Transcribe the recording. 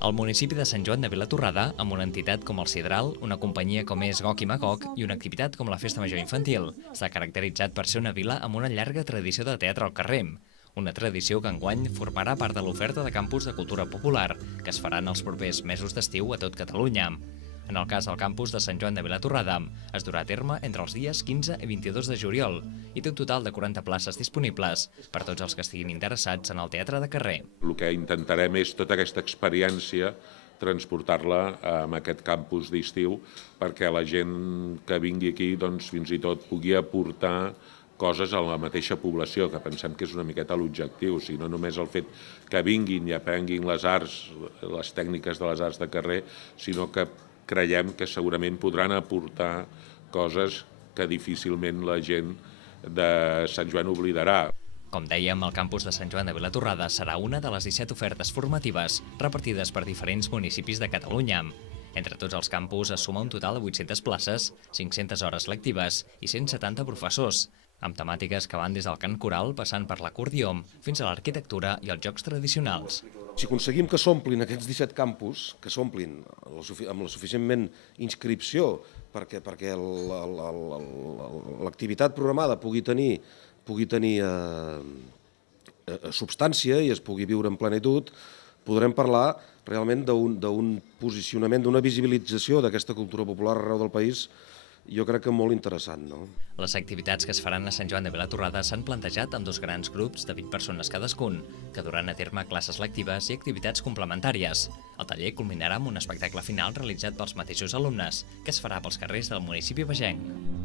El municipi de Sant Joan de Vilatorrada, amb una entitat com el Sidral, una companyia com és Gok i Magog i una activitat com la Festa Major Infantil, s'ha caracteritzat per ser una vila amb una llarga tradició de teatre al carrer. Una tradició que enguany formarà part de l'oferta de campus de cultura popular, que es faran els propers mesos d'estiu a tot Catalunya. En el cas del campus de Sant Joan de Vilatorrada, es durà a terme entre els dies 15 i 22 de juliol i té un total de 40 places disponibles per tots els que estiguin interessats en el teatre de carrer. El que intentarem és tota aquesta experiència transportar-la en aquest campus d'estiu perquè la gent que vingui aquí fins i tot pugui aportar coses a la mateixa població, que pensem que és una miqueta l'objectiu, no només el fet que vinguin i aprenguin les arts, les tècniques de les arts de carrer, sinó que creiem que segurament podran aportar coses que difícilment la gent de Sant Joan oblidarà. Com dèiem, el campus de Sant Joan de Vilatorrada serà una de les 17 ofertes formatives repartides per diferents municipis de Catalunya. Entre tots els campus es suma un total de 800 places, 500 hores lectives i 170 professors, amb temàtiques que van des del cant coral passant per l'acordió fins a l'arquitectura i els jocs tradicionals. Si aconseguim que s'omplin aquests 17 campus, que s'omplin amb la suficientment inscripció perquè l'activitat programada pugui tenir substància i es pugui viure en plenitud, podrem parlar realment d'un posicionament, d'una visibilització d'aquesta cultura popular arreu del país, jo crec que molt interessant. Les activitats que es faran a Sant Joan de Vilatorrada s'han plantejat amb dos grans grups de 20 persones cadascun, que duran a terme classes lectives i activitats complementàries. El taller culminarà amb un espectacle final realitzat pels mateixos alumnes, que es farà pels carrers del municipi vegenc.